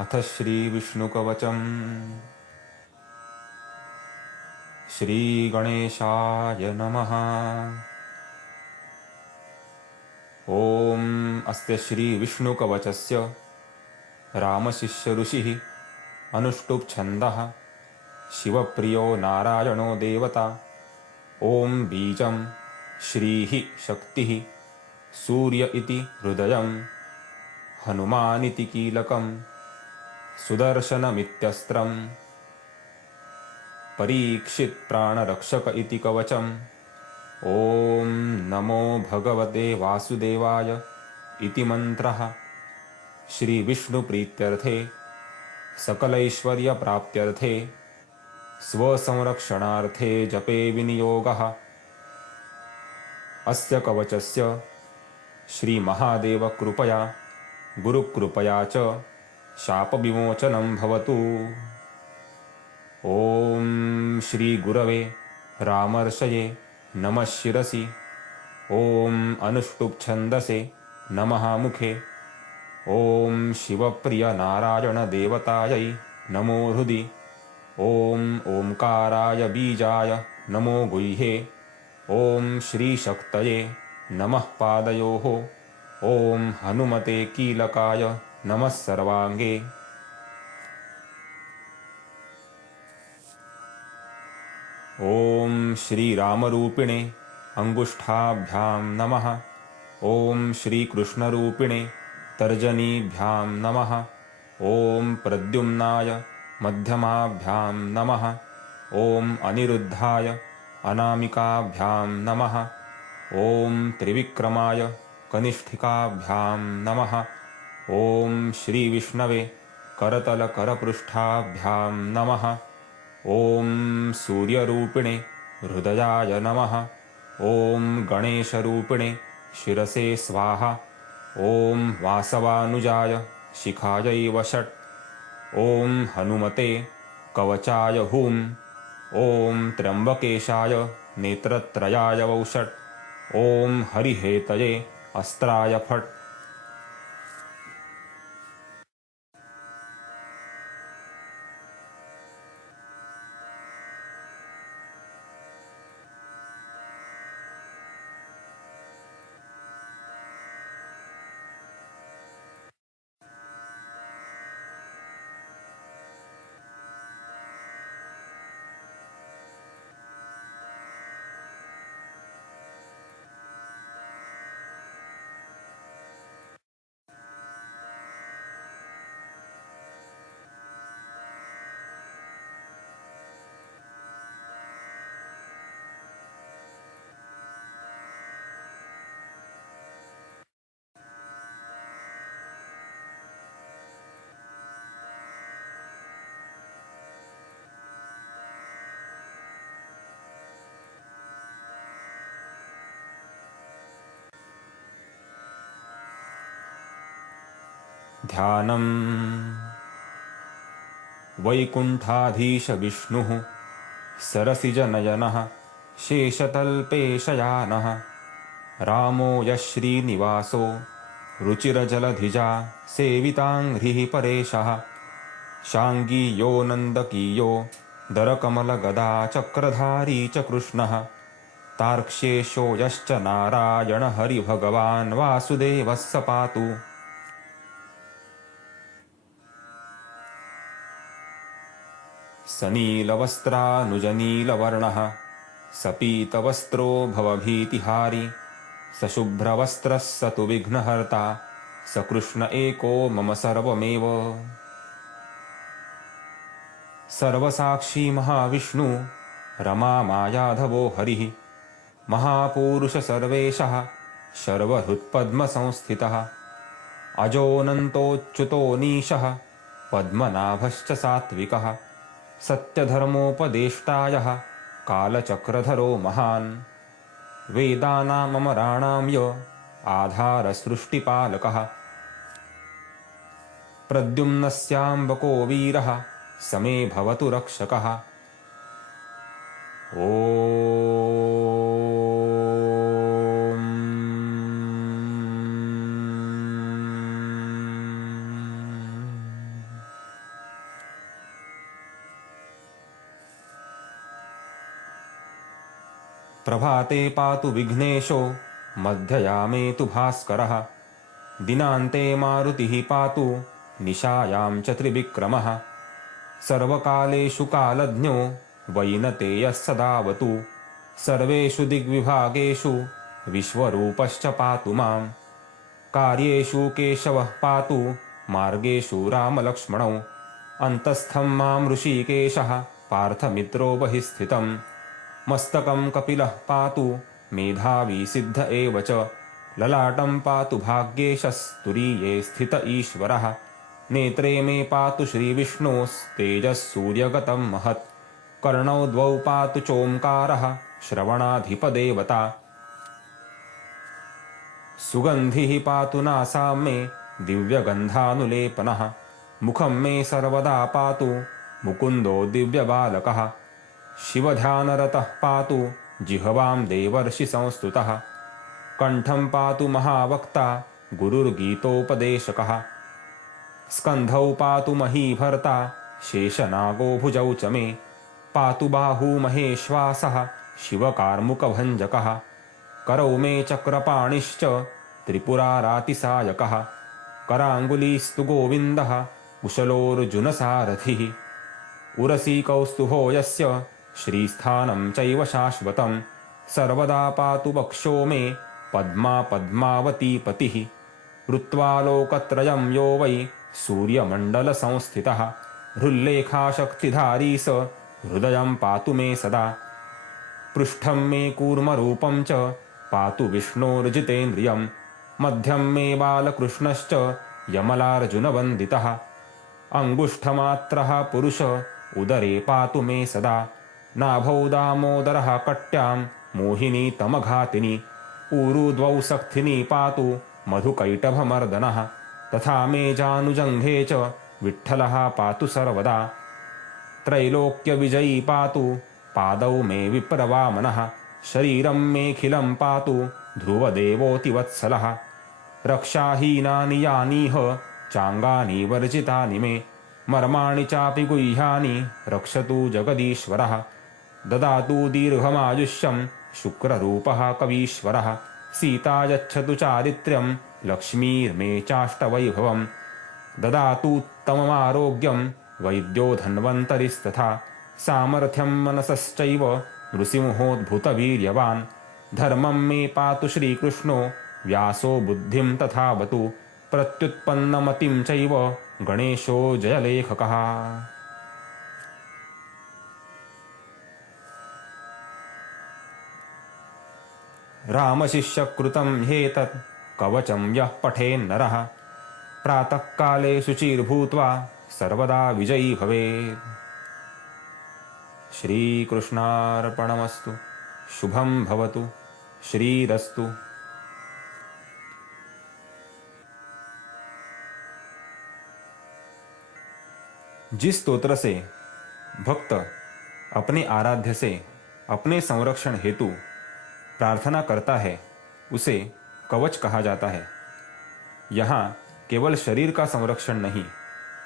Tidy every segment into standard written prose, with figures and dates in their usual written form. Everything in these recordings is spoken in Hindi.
अथ श्रीविष्णुकवचम्। श्रीगणेशाय नमः। ॐ अस्य श्रीविष्णुकवचस्य रामशिष्य ऋषिः अनुष्टुप् छन्दः। शिवप्रियो नारायणो देवता। ॐ बीजं श्रीः शक्तिः सूर्य इति हृदयं हनुमानिति कीलकं सुदर्शनमित्यस्त्रं परीक्षित् प्राणरक्षक इति कवचम्। ॐ नमो भगवते वासुदेवाय इति मन्त्रः श्रीविष्णुप्रीत्यर्थे सकलैश्वर्यप्राप्त्यर्थे स्वसंरक्षणार्थे जपे विनियोगः। अस्य कवचस्य श्रीमहादेवकृपया गुरुकृपया च शापविमोचनं भवतु। ॐ श्रीगुरवे रामर्षये नमः शिरसि। ॐ अनुष्टुप्छन्दसे नमः मुखे। ॐ शिवप्रियनारायणदेवतायै नमो हृदि। ॐ ओंकाराय बीजाय नमो गुह्ये। ॐ श्रीशक्तये नमः पादयोः। ॐ हनुमते कीलकाय नमः सर्वाङ्गे। ॐ श्रीरामरूपिणे अङ्गुष्ठाभ्यां नमः। ॐ श्रीकृष्णरूपिणे तर्जनीभ्यां नमः। ॐ प्रद्युम्नाय मध्यमाभ्यां नमः। ॐ अनिरुद्धाय अनामिकाभ्यां नमः। ॐ त्रिविक्रमाय कनिष्ठिकाभ्यां नमः। ॐ श्रीविष्णवे करतलकरपृष्ठाभ्यां नमः। ॐ सूर्यरूपिणे हृदयाय नमः। ॐ गणेशरूपिणे शिरसे स्वाहा। ॐ वासवानुजाय शिखायै वषट्। ॐ हनुमते कवचाय हुं। ॐ त्र्यम्बकेशाय नेत्रत्रयाय वौषट्। ॐ हरिहेतये अस्त्राय फट्। ध्यानम्। वैकुण्ठाधीश विष्णुः सरसिजनयनः शेषतल्पे शयानः। रामो यः श्रीनिवासो रुचिरजलधिजा सेविताङ्घ्रिः परेशः। शाङ्गीयो नन्दकीयो दरकमलगदा चक्रधारी च कृष्णः। तार्क्ष्येशो यश्च नारायण हरिभगवान् वासुदेवः स पातु। सनीलवस्त्रानुजनीलवर्णः सपीतवस्त्रो भवभीतिहारी। सशुभ्रवस्त्रः स तु विघ्नहर्ता। स कृष्ण एको मम सर्वमेव। सर्वसाक्षी महाविष्णु रमा मायाधवो हरिः। महापुरुष सर्वेशः शर्वहृत्पद्मसंस्थितः। अजोऽनन्तोच्युतो नीशः पद्मनाभश्च सात्विकः। सत्यधर्मोपदेष्टायः कालचक्रधरो महान्। वेदानामराणां य आधारसृष्टिपालकः। प्रद्युम्नस्याम्बको वीरः समे भवतु रक्षकः। ॐ प्रभाते पातु विघ्नेशो मध्ययामे तु भास्करः दिनान्ते मारुतिः पातु निशायां च त्रिविक्रमः सर्वकालेषु कालज्ञो वैनतेयः सदावतु सर्वेषु दिग्विभागेषु विश्वरूपश्च पातु मां कार्येषु केशवः पातु मार्गेषु रामलक्ष्मणौ अन्तस्थं मां ऋषिकेशः पार्थमित्रो बहिः स्थितं मस्तकं कपिलः पातु मेधावी सिद्ध एव च ललाटं पातु भाग्येशस्तुरीये स्थित ईश्वरः नेत्रे मे पातु श्रीविष्णोस्तेजः सूर्यगतं महत् कर्णौ द्वौ पातु चोङ्कारः श्रवणाधिपदेवता सुगन्धिः पातु नासां मे दिव्यगन्धानुलेपनः मुखं मे सर्वदा पातु मुकुन्दो दिव्यबालकः शिवध्यानरतः पातु जिह्वां देवर्षिसंस्तुतः कण्ठं पातु महावक्ता गुरुर्गीतोपदेशकः स्कन्धौ पातु महीभर्ता शेषनागो भुजौ च मे पातु बाहू महेश्वासः शिवकार्मुकभञ्जकः करौ मे चक्रपाणिश्च त्रिपुरारातिसायकः कराङ्गुलीस्तु गोविन्दः कुशलोऽर्जुनसारथिः उरसी कौस्तुभो यस्य श्रीस्थानं चैव शाश्वतं सर्वदा पातु वक्षो मे पद्मा पद्मावती पतिः ऋत्वालोकत्रयं यो वै सूर्यमण्डलसंस्थितः हृल्लेखाशक्तिधारी स हृदयं पातु मे सदा पृष्ठं मे कूर्मरूपं च पातु विष्णोर्जितेन्द्रियं मध्यं मे बालकृष्णश्च यमलार्जुनवन्दितः अङ्गुष्ठमात्रः पुरुष उदरे पातु मे सदा नाभौ दामोदरः कट्यां मोहिनी तमघातिनी ऊरू द्वौ सक्थिनी पातु मधुकैटभमर्दनः तथा मे जानुजङ्घे च विठ्ठलः पातु सर्वदा त्रैलोक्यविजयी पातु पादौ मे विप्रवामनः शरीरं मेऽखिलं पातु ध्रुवदेवोऽतिवत्सलः रक्षाहीनानि यानीह चाङ्गानि वर्जितानि मे मर्माणि चापि गुह्यानि रक्षतु जगदीश्वरः ददातु दीर्घमायुष्यं शुक्ररूपः कवीश्वरः सीता यच्छतु चारित्र्यं लक्ष्मीर्मे चाष्टवैभवं ददातुत्तममारोग्यं वैद्यो धन्वन्तरिस्तथा सामर्थ्यं मनसश्चैव नृसिंहोद्भुतवीर्यवान् धर्मं मे पातु श्रीकृष्णो व्यासो बुद्धिं तथावतु प्रत्युत्पन्नमतिं चैव गणेशो जयलेखकः। रामशिष्यकृतं ह्येतत् कवचं यः पठेन्नरः प्रातःकाले शुचिर्भूत्वा सर्वदा विजयी भवेत्। श्रीकृष्णार्पणमस्तु। शुभं भवतु। श्रीरस्तु। जिस स्तोत्र से भक्त अपने आराध्य से अपने संरक्षण हेतु प्रार्थना करता है उसे कवच कहा जाता है। यहाँ केवल शरीर का संरक्षण नहीं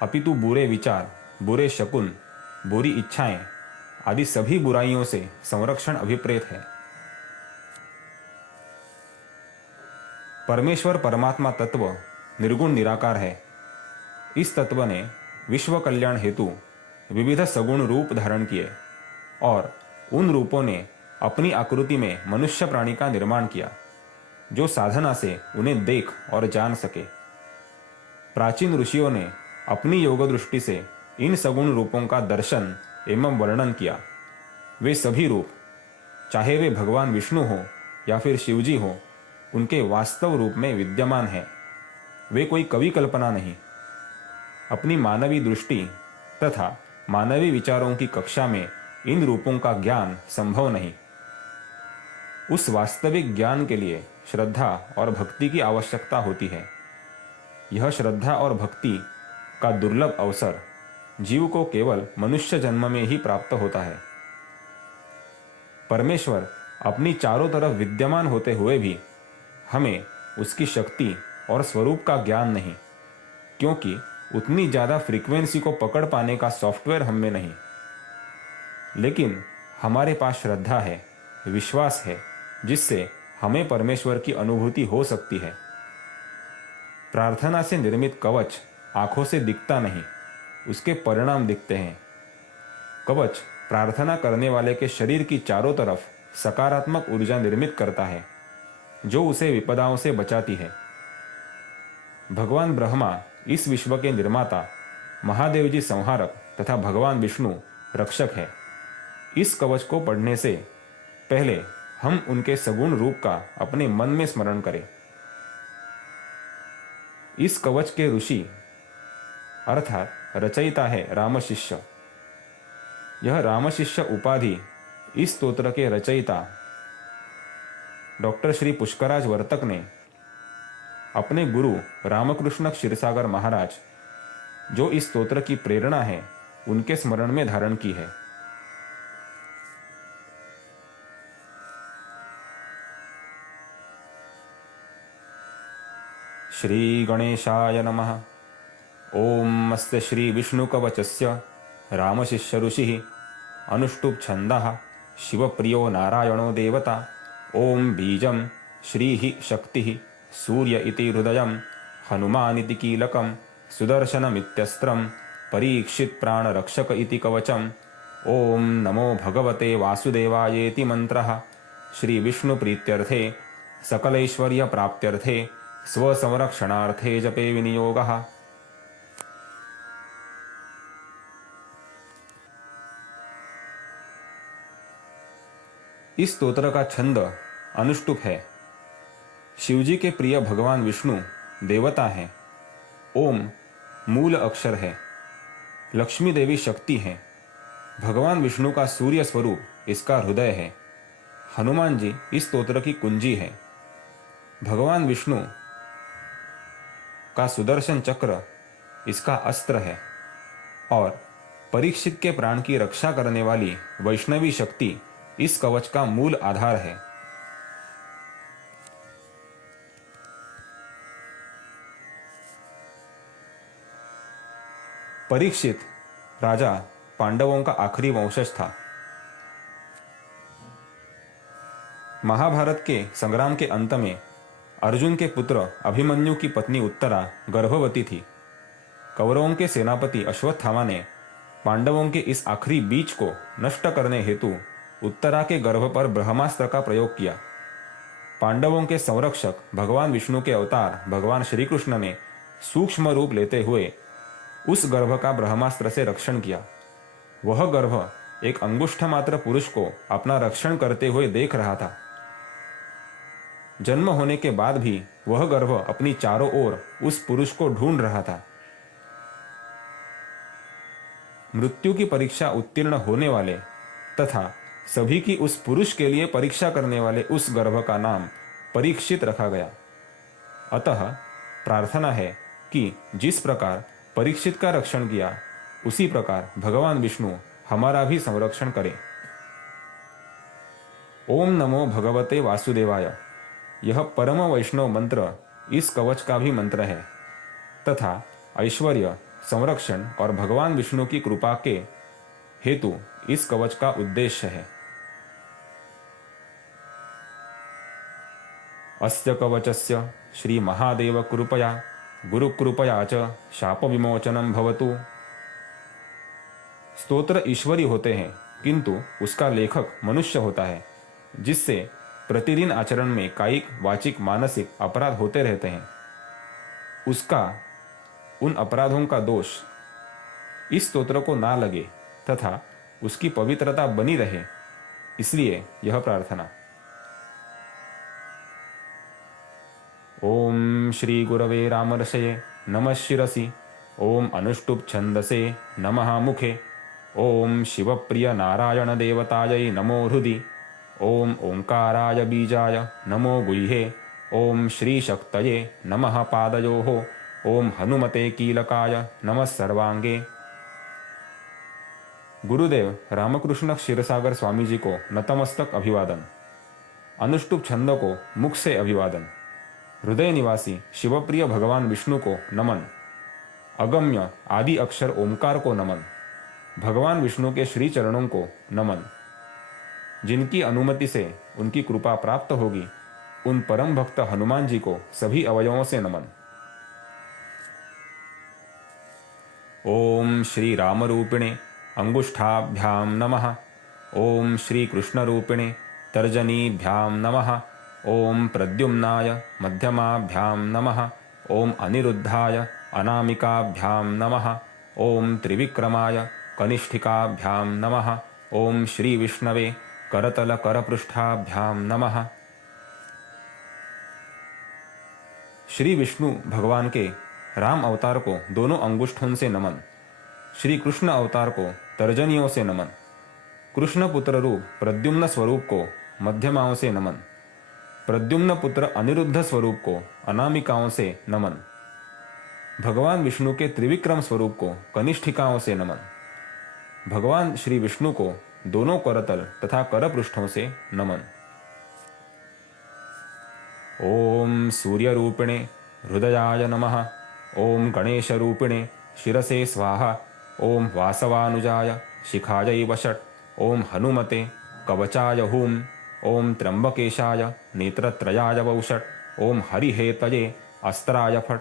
अपितु बुरे विचार, बुरे शकुन, बुरी इच्छाएं आदि सभी बुराइयों से संरक्षण अभिप्रेत है। परमेश्वर परमात्मा तत्व निर्गुण निराकार है। इस तत्व ने विश्व कल्याण हेतु विविध सगुण रूप धारण किए और उन रूपों ने अपनी आकृति में मनुष्य प्राणी का निर्माण किया जो साधना से उन्हें देख और जान सके। प्राचीन ऋषियों ने अपनी योग दृष्टि से इन सगुण रूपों का दर्शन एवं वर्णन किया। वे सभी रूप, चाहे वे भगवान विष्णु हो या फिर शिवजी हो, उनके वास्तव रूप में विद्यमान है। वे कोई कवि कल्पना नहीं। अपनी मानवी दृष्टि तथा मानवी विचारों की कक्षा में इन रूपों का ज्ञान संभव नहीं। उस वास्तविक ज्ञान के लिए श्रद्धा और भक्ति की आवश्यकता होती है। यह श्रद्धा और भक्ति का दुर्लभ अवसर जीव को केवल मनुष्य जन्म में ही प्राप्त होता है। परमेश्वर अपनी चारों तरफ विद्यमान होते हुए भी हमें उसकी शक्ति और स्वरूप का ज्ञान नहीं, क्योंकि उतनी ज़्यादा फ्रीक्वेंसी को पकड़ पाने का सॉफ्टवेयर हम में नहीं। लेकिन हमारे पास श्रद्धा है, विश्वास है जिससे हमें परमेश्वर की अनुभूति हो सकती है। प्रार्थना से निर्मित कवच आंखों से दिखता नहीं, उसके परिणाम दिखते हैं। कवच प्रार्थना करने वाले के शरीर की चारों तरफ सकारात्मक ऊर्जा निर्मित करता है जो उसे विपदाओं से बचाती है। भगवान ब्रह्मा इस विश्व के निर्माता, महादेव जी संहारक तथा भगवान विष्णु रक्षक है। इस कवच को पढ़ने से पहले हम उनके सगुण रूप का अपने मन में स्मरण करें। इस कवच के ऋषि अर्थात रचयिता है रामशिष्य। यह रामशिष्य उपाधि इस स्तोत्र के रचयिता डॉक्टर श्री पुष्कराज वर्तक ने अपने गुरु रामकृष्ण क्षीरसागर महाराज, जो इस स्तोत्र की प्रेरणा है, उनके स्मरण में धारण की है। श्री गणेशाय नमः। ओम अस्य श्री विष्णुकवचस्य रामशिष्य ऋषिः अनुष्टुप् छन्दः शिवप्रियो नारायणो देवता। ओम बीजं श्रीः शक्तिः सूर्य इति हृदयं हनुमानिति कीलकं सुदर्शनमित्यस्त्रं परीक्षित प्राणरक्षक इति कवचम्। ओम नमो भगवते वासुदेवायेति मंत्रः श्री विष्णु प्रीत्यर्थे सकलैश्वर्य प्राप्त्यर्थे स्वसंरक्षणार्थे जपे विनियोगः। इस स्तोत्र का छंद अनुष्टुप है। शिवजी के प्रिय भगवान विष्णु देवता हैं। ओम मूल अक्षर है। लक्ष्मी देवी शक्ति है। भगवान विष्णु का सूर्य स्वरूप इसका हृदय है। हनुमान जी इस स्तोत्र की कुंजी है। भगवान विष्णु का सुदर्शन चक्र इसका अस्त्र है और परीक्षित के प्राण की रक्षा करने वाली वैष्णवी शक्ति इस कवच का मूल आधार है। परीक्षित राजा पांडवों का आखिरी वंशज था। महाभारत के संग्राम के अंत में अर्जुन के पुत्र अभिमन्यु की पत्नी उत्तरा गर्भवती थी। कौरवों के सेनापति अश्वत्थामा ने पांडवों के इस आखिरी बीज को नष्ट करने हेतु उत्तरा के गर्भ पर ब्रह्मास्त्र का प्रयोग किया। पांडवों के संरक्षक भगवान विष्णु के अवतार भगवान श्री कृष्ण ने सूक्ष्म रूप लेते हुए उस गर्भ का ब्रह्मास्त्र से रक्षण किया। वह गर्भ एक अंगुष्ठ मात्र पुरुष को अपना रक्षण करते हुए देख रहा था। जन्म होने के बाद भी वह गर्भ अपनी चारों ओर उस पुरुष को ढूंढ रहा था। मृत्यु की परीक्षा उत्तीर्ण होने वाले तथा सभी की उस पुरुष के लिए परीक्षा करने वाले उस गर्भ का नाम परीक्षित रखा गया। अतः प्रार्थना है कि जिस प्रकार परीक्षित का रक्षण किया, उसी प्रकार भगवान विष्णु हमारा भी संरक्षण करें। ओम नमो भगवते वासुदेवाय, यह परम वैष्णव मंत्र इस कवच का भी मंत्र है तथा ऐश्वर्य, संरक्षण और भगवान विष्णु की कृपा के हेतु इस कवच का उद्देश्य है। अस्य कवचस्य श्री महादेव कृपया गुरु कृपया च शाप विमोचनम भवतु। स्तोत्र ईश्वरी होते हैं किंतु उसका लेखक मनुष्य होता है, जिससे प्रतिदिन आचरण में कायिक, वाचिक, मानसिक अपराध होते रहते हैं। उसका उन अपराधों का दोष इस स्तोत्र को ना लगे तथा उसकी पवित्रता बनी रहे, इसलिए यह प्रार्थना। ओम श्री गुरवे रामर्षये नमः शिरसि। ओम अनुष्टुप छंदसे नमः मुखे। ओम शिवप्रिय नारायण देवतायै नमो हृदि। ओम ओंकाराय बीजाय नमो गुह्ये। ओम श्री शक्तये नमः पादयोः। ओम हनुमते कीलकाय नमः सर्वांगे। गुरुदेव रामकृष्ण क्षीरसागर स्वामी जी को नतमस्तक अभिवादन। अनुष्टुप छंद को मुख से अभिवादन। हृदय निवासी शिवप्रिय भगवान विष्णु को नमन। अगम्य आदि अक्षर ओमकार को नमन। भगवान विष्णु के श्री चरणों को नमन। जिनकी अनुमति से उनकी कृपा प्राप्त होगी, उन परम भक्त हनुमान जी को सभी अवयवों से नमन। ओम श्री राम रूपिणे अंगुष्ठाभ्याम नमः। ओम श्री कृष्ण रूपिणे तर्जनीभ्याम नमः। ओम प्रद्युम्नाय मध्यमाभ्याम नमः। ओम अनिरुद्धाय अनामिकाभ्याम नमः। ओम त्रिविक्रमाय कनिष्ठिकाभ्याम नमः। ओम श्री विष्णवे करतल करपृष्ठाभ्याम नमः। श्री विष्णु भगवान के राम अवतार को दोनों अंगुष्ठों से नमन। श्री कृष्ण अवतार को तर्जनियों से नमन। कृष्ण पुत्र रूप प्रद्युम्न स्वरूप को मध्यमाओं से नमन। प्रद्युम्न पुत्र अनिरुद्ध स्वरूप को अनामिकाओं से नमन। भगवान विष्णु के त्रिविक्रम स्वरूप को कनिष्ठिकाओं से नमन। भगवान श्री विष्णु को दोनों करतल तथा करपृष्ठों से नमन। ओम सूर्य रूपिणे हृदयाय नमः। ओम गणेश रूपिणे शिरसे स्वाहा। ओम वासवानुजाय शिखायै वषट्। ओम हनुमते कवचाय हूम। ओम त्र्यंबकेशाय नेत्रत्रयाय वौषट्। ओम हरिहेतये अस्त्राय फट्।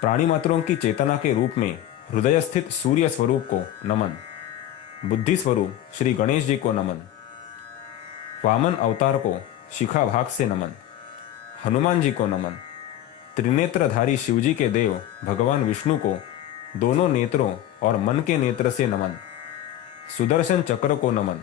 प्राणी मात्रों की चेतना के रूप में हृदय स्थित सूर्य स्वरूप को नमन। बुद्धि स्वरूप श्री गणेश जी को नमन। वामन अवतार को शिखा भाग से नमन। हनुमान जी को नमन। त्रिनेत्रधारी शिवजी के देव भगवान विष्णु को दोनों नेत्रों और मन के नेत्र से नमन। सुदर्शन चक्र को नमन।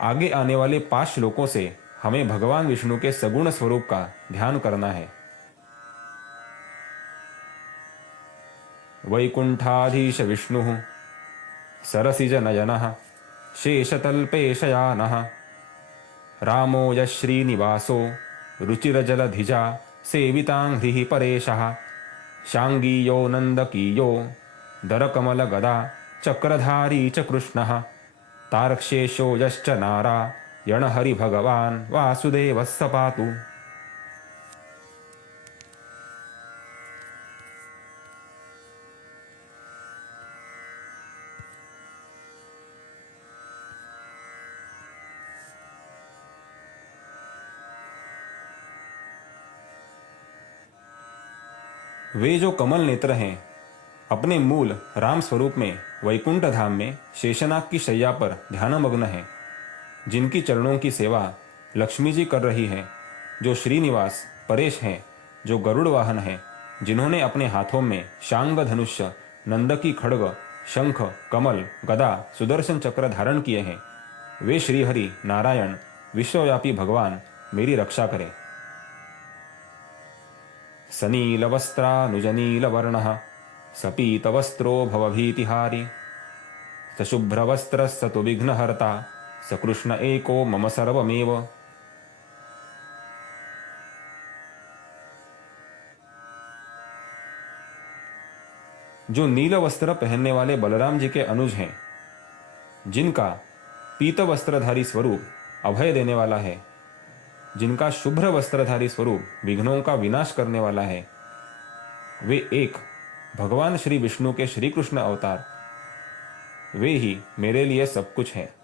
आगे आने वाले 5 श्लोकों से हमें भगवान विष्णु के सगुण स्वरूप का ध्यान करना है। वैकुंठाधीश विष्णु सरसिज नयनः शेषतल्पेशयानः रामो यश्रीनिवासो रुचिरजलधिजा सेविताङ्घ्रिः परेशः शाङ्गीयो नन्दकीयो दरकमलगदा चक्रधारी च कृष्णः तारक्षेशो यश्च नारायण हरि भगवान वासुदेवः स पातु। वे जो कमल नेत्र हैं, अपने मूल राम स्वरूप में वैकुंठ धाम में शेषनाग की शैया पर ध्यानमग्न है, जिनकी चरणों की सेवा लक्ष्मी जी कर रही है, जो श्रीनिवास परेश हैं, जो गरुड़ वाहन है, जिन्होंने अपने हाथों में शांग धनुष्य नंदकी खड्ग शंख कमल गदा सुदर्शन चक्र धारण किए हैं, वे श्रीहरि नारायण विश्वव्यापी भगवान मेरी रक्षा करें। सनीलवस्त्रानुजनीलवर्णः सपीतवस्त्रो भवभीतिहारी सशुभ्रवस्त्रस्तु विघ्नहर्ता सकृष्ण एको मम सर्वमेव। जो नील वस्त्र पहनने वाले बलराम जी के अनुज हैं, जिनका पीत वस्त्रधारी स्वरूप अभय देने वाला है, जिनका शुभ्र वस्त्रधारी स्वरूप विघ्नों का विनाश करने वाला है, वे एक भगवान श्री विष्णु के श्री कृष्ण अवतार, वे ही मेरे लिए सब कुछ हैं।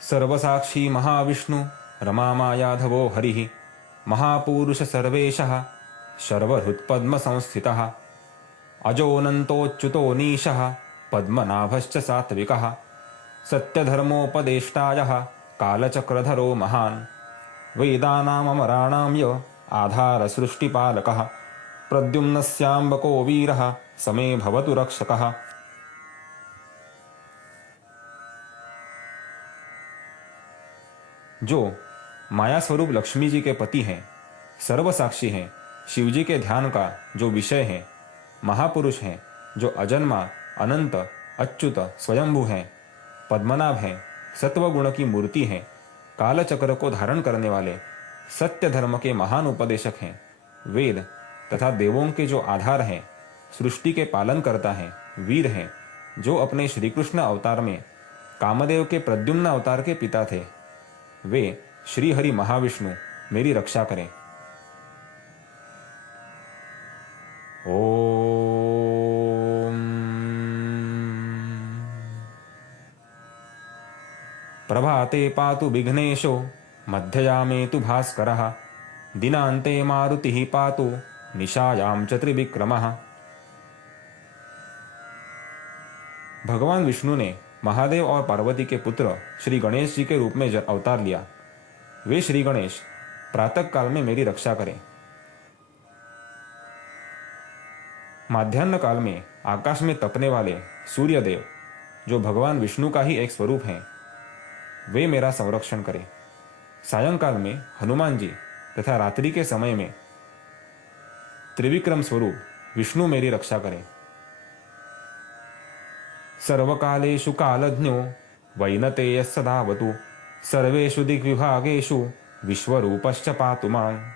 सर्वसाक्षी महाविष्णु रमा मायाधवो हरिः महापुरुष सर्वेशः शर्वहृत्पद्म संस्थितः अजोऽनन्तोऽच्युतो नीशः पद्मनाभश्च सात्विकः सत्यधर्मोपदेष्टायः कालचक्रधरो महान् वेदानामराणां य आधारसृष्टिपालकः प्रद्युम्नस्याम्बको वीरः समे भवतु रक्षकः। जो माया स्वरूप लक्ष्मी जी के पति हैं, सर्वसाक्षी हैं, शिव जी के ध्यान का जो विषय है, महापुरुष हैं, जो अजन्मा अनंत अच्युत स्वयंभू हैं, पद्मनाभ हैं, सत्वगुण की मूर्ति हैं, कालचक्र को धारण करने वाले सत्य धर्म के महान उपदेशक हैं, वेद तथा देवों के जो आधार हैं, सृष्टि के पालन करता हैं, वीर हैं, जो अपने श्री कृष्ण अवतार में कामदेव के प्रद्युम्न अवतार के पिता थे, वे श्री हरि महाविष्णु मेरी रक्षा करें। ओम। प्रभाते पातु विघ्नेशो मध्ययामे तु भास्करः दिनान्ते मारुतिः पातु निशायां च त्रिविक्रमः। भगवान विष्णु ने महादेव और पार्वती के पुत्र श्री गणेश जी के रूप में अवतार लिया। वे श्री गणेश प्रातः काल में मेरी रक्षा करें। माध्याह्न काल में आकाश में तपने वाले सूर्यदेव, जो भगवान विष्णु का ही एक स्वरूप हैं, वे मेरा संरक्षण करें। सायंकाल में हनुमान जी तथा रात्रि के समय में त्रिविक्रम स्वरूप विष्णु मेरी रक्षा करें। सर्वकालेषु कालज्ञो वैनतेयः सदावतु सर्वेषु दिग्विभागेषु विश्वरूपश्च पातु माम्।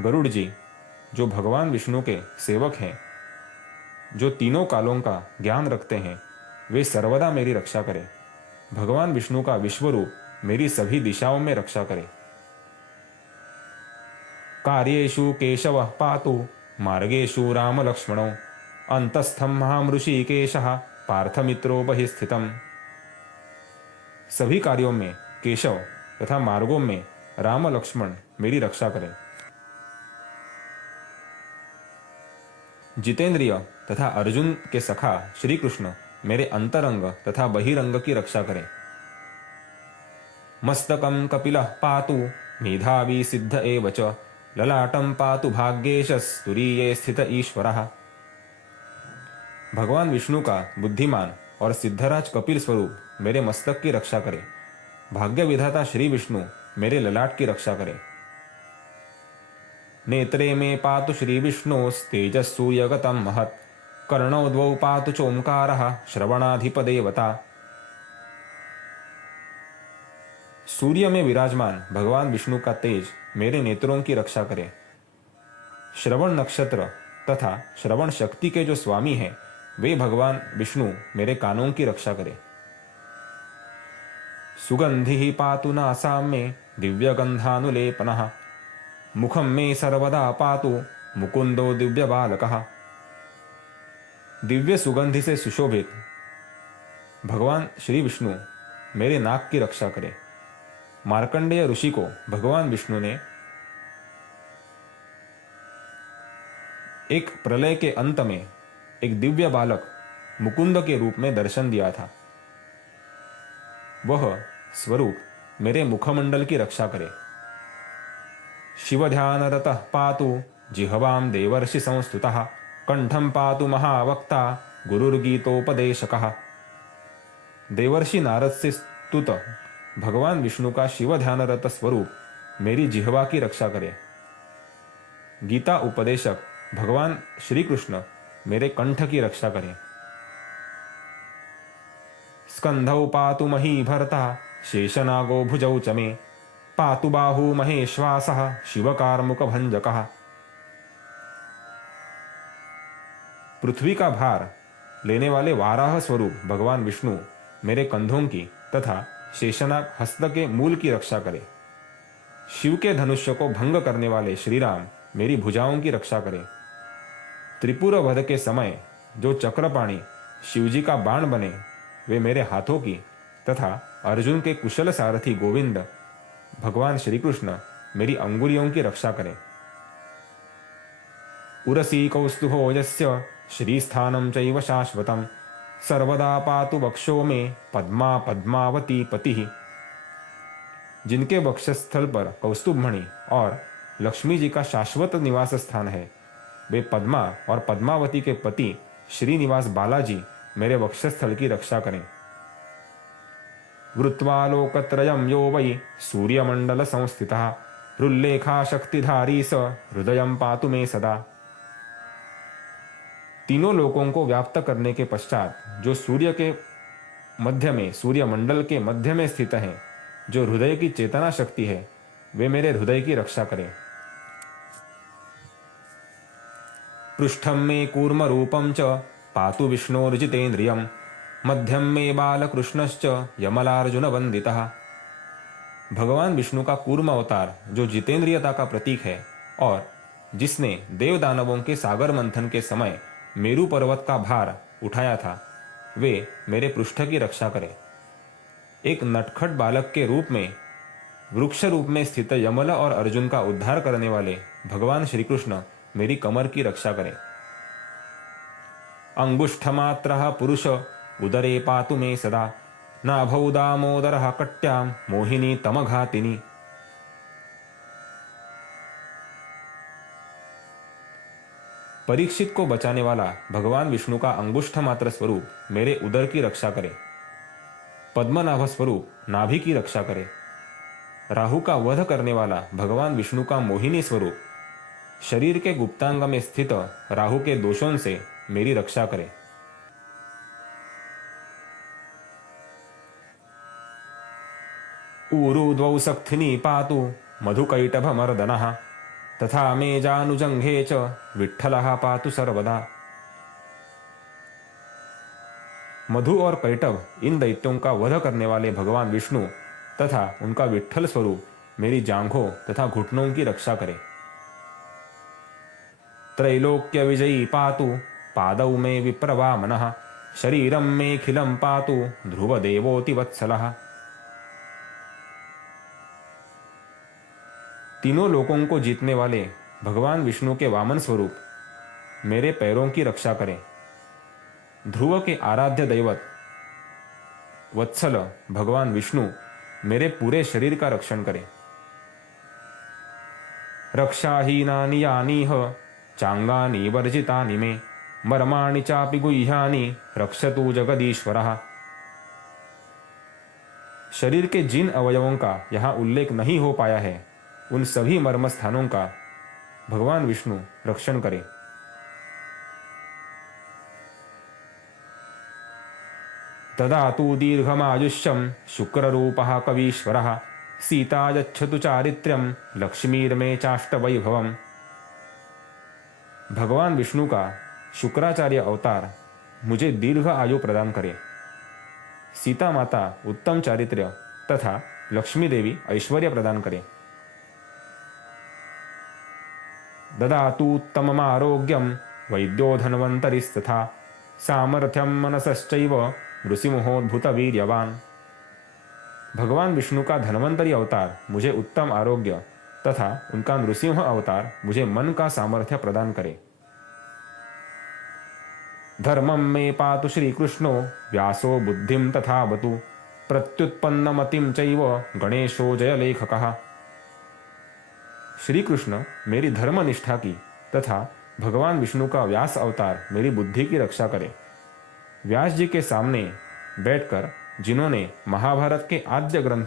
गरुड़ जी, जो भगवान विष्णु के सेवक हैं, जो तीनों कालों का ज्ञान रखते हैं, वे सर्वदा मेरी रक्षा करें। भगवान विष्णु का विश्वरूप मेरी सभी दिशाओं में रक्षा करे। कार्येषु केशवः पातु मार्गेषु राम लक्ष्मणौ अंतस्थं महामृषिकेशः पार्थमित्रो बहिस्थितम्। सभी कार्यों में केशव तथा मार्गों में राम लक्ष्मण मेरी रक्षा करें। जितेंद्रिय तथा अर्जुन के सखा श्री कृष्ण मेरे अंतरंग तथा बहिरंग की रक्षा करें। मस्तकं कपिलः पातु मेधावी सिद्ध एव च ललाटं पातु भाग्येशस्तुरीये स्थित ईश्वरः। भगवान विष्णु का बुद्धिमान और सिद्धराज कपिल स्वरूप मेरे मस्तक की रक्षा करे। भाग्य विधाता श्री विष्णु मेरे ललाट की रक्षा करे। नेत्रे में पातु श्री विष्णोस्तेजस्सूर्यगतं महत् कर्णौ द्वौ पातु चोंकारः श्रवणाधिपदेवता। सूर्य में विराजमान भगवान विष्णु का तेज मेरे नेत्रों की रक्षा करे। श्रवण नक्षत्र तथा श्रवण शक्ति के जो स्वामी हैं, वे भगवान विष्णु मेरे कानों की रक्षा करे। सुगंधि पातु नासां में दिव्यगंधानुलेपनः मुखं में सर्वदा पातु मुकुंदो दिव्य बालकः। दिव्य सुगंधि से सुशोभित भगवान श्री विष्णु मेरे नाक की रक्षा करे। मार्कंडेय ऋषि को भगवान विष्णु ने एक प्रलय के अंत में एक दिव्य बालक मुकुंद के रूप में दर्शन दिया था। वह स्वरूप मेरे मुखमंडल की रक्षा करे। शिव ध्यान रतः पातु जिह्वां देवर्षि संस्तुतः कंठं पातु महावक्ता गुरुर्गीतोपदेशकः। देवर्षि नारद से स्तुत भगवान विष्णु का शिव ध्यानरत स्वरूप मेरी जिह्वा की रक्षा करे। गीता उपदेशक भगवान श्री कृष्ण मेरे कंठ की रक्षा करें। स्कंधौ पातु मही भरता शेषनागो भुजौ च मे पातु बाहु महेश्वासः शिवकारमुक भंजकः। पृथ्वी का भार लेने वाले वाराह स्वरूप भगवान विष्णु मेरे कंधों की तथा शेषनाग हस्त के मूल की रक्षा करे। शिव के धनुष्य को भंग करने वाले श्री राम मेरी भुजाओं की रक्षा करे। त्रिपुर वध के समय जो चक्रपाणी शिवजी का बाण बने, वे मेरे हाथों की तथा अर्जुन के कुशल सारथी गोविंद भगवान श्री कृष्ण मेरी अंगुलियों की रक्षा करें। उरसी कौस्तुभो यस्य श्रीस्थानं चैव शाश्वतं सर्वदा पातु वक्षो में पद्मा पद्मावती पतिः। जिनके वक्षस्थल पर कौस्तुभ मणि और लक्ष्मी जी का शाश्वत निवास स्थान है, वे पद्मा और पद्मावती के पति श्रीनिवास बालाजी मेरे वक्षस्थल की रक्षा करें। वृत्वालोकत्रयं यो वै सूर्यमंडल संस्थितः रुल्लेखा शक्तिधारी स हृदयं पातु मे सदा। तीनों लोकों को व्याप्त करने के पश्चात जो सूर्य के मध्य में, सूर्यमंडल के मध्य में स्थित है, जो हृदय की चेतना शक्ति है, वे मेरे हृदय की रक्षा करें। पृष्ठम में कूर्म रूपम च पातु विष्णोर्जितेन्द्रियम मध्यम में बालकृष्णश्च यमलार्जुन वंदितः। भगवान विष्णु का कूर्म अवतार जो जितेंद्रियता का प्रतीक है और जिसने देव दानवों के सागर मंथन के समय मेरु पर्वत का भार उठाया था, वे मेरे पृष्ठ की रक्षा करें। एक नटखट बालक के रूप में वृक्ष रूप में स्थित यमल और अर्जुन का उद्धार करने वाले भगवान श्री कृष्ण मेरी कमर की रक्षा करें। अंगुष्ठमात्रः पुरुष उदरे पातु मे सदा नाभौ दामोदरः कट्यां मोहिनी तमघातिनी। परीक्षित को बचाने वाला भगवान विष्णु का अंगुष्ठ मात्र स्वरूप मेरे उदर की रक्षा करे। पद्मनाभ स्वरूप नाभि की रक्षा करे। राहु का वध करने वाला भगवान विष्णु का मोहिनी स्वरूप शरीर के गुप्तांग में स्थित राहु के दोषों से मेरी रक्षा करे। ऊरु द्वौ सक्थिनी पातु मधुकैटभमर्दनः तथा मे जानुजंघे च विठ्ठलः पातु सर्वदा। मधु और कैटभ इन दैत्यों का वध करने वाले भगवान विष्णु तथा उनका विठ्ठल स्वरूप मेरी जांघों तथा घुटनों की रक्षा करे। त्रैलोक्य विजयी पातु पादौ मे विप्रवामनः शरीरं मे खिलं पातु ध्रुवदेवोति वत्सलः। तीनों लोकों को जीतने वाले भगवान विष्णु के वामन स्वरूप मेरे पैरों की रक्षा करें। ध्रुव के आराध्य दैवत वत्सल भगवान विष्णु मेरे पूरे शरीर का रक्षण करें। रक्षाहीनानि यानीह चांगानि वर्जितानि मे मर्माणि चापि गुह्यानि रक्षतु जगदीश्वरः। शरीर के जिन अवयवों का यहाँ उल्लेख नहीं हो पाया है, उन सभी मर्म स्थानों का भगवान विष्णु रक्षण करें। ददातु दीर्घमायुष्यं शुक्ररूपः कवीश्वरः सीता यच्छतु चारित्र्यं लक्ष्मीर्मे चाष्टवैभवम्। भगवान विष्णु का शुक्राचार्य अवतार मुझे दीर्घ आयु प्रदान करे। सीता माता उत्तम चारित्र्य तथा लक्ष्मी देवी ऐश्वर्य प्रदान करे। ददातु उत्तममारोग्यं वैद्यो धन्वन्तरिस्तथा सामर्थ्यं मनसश्चैव नृसिंहोद्भुत वीर्यवान। भगवान विष्णु का धन्वंतरी अवतार मुझे उत्तम आरोग्य तथा उनका नृसिंह अवतार मुझे मन का सामर्थ्य प्रदान करे। धर्मं मे पातु श्री कृष्णो व्यासो बुद्धिं तथावतु प्रत्युत्पन्नमतिं चैव गणेशो जयलेखकः। श्री कृष्ण मेरी धर्म निष्ठा की तथा भगवान विष्णु का व्यास अवतार मेरी बुद्धि की रक्षा करे। व्यास जी के सामने बैठकर जिन्होंने महाभारत के आद्य ग्रंथ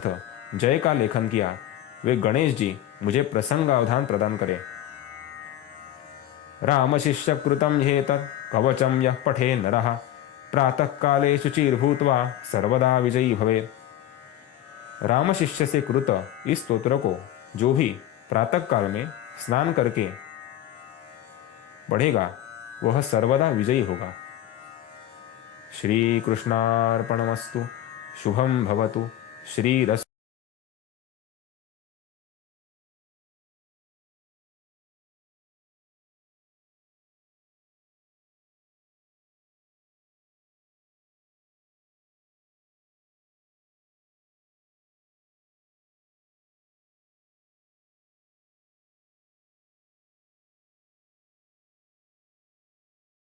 जय का लेखन किया, वे गणेश जी मुझे प्रसंगावधान प्रदान करे। राम शिष्य कृतं ह्येतत् कवचं यः पठे नरः प्रातः काले शुचिर्भूत्वा सर्वदा विजयी भवेत्। राम शिष्य से कृत इस स्तोत्र को जो भी प्रातः काल में स्नान करके पढ़ेगा, वह सर्वदा विजयी होगा। श्री कृष्णार्पणमस्तु। शुभं भवतु। श्रीरस्तु।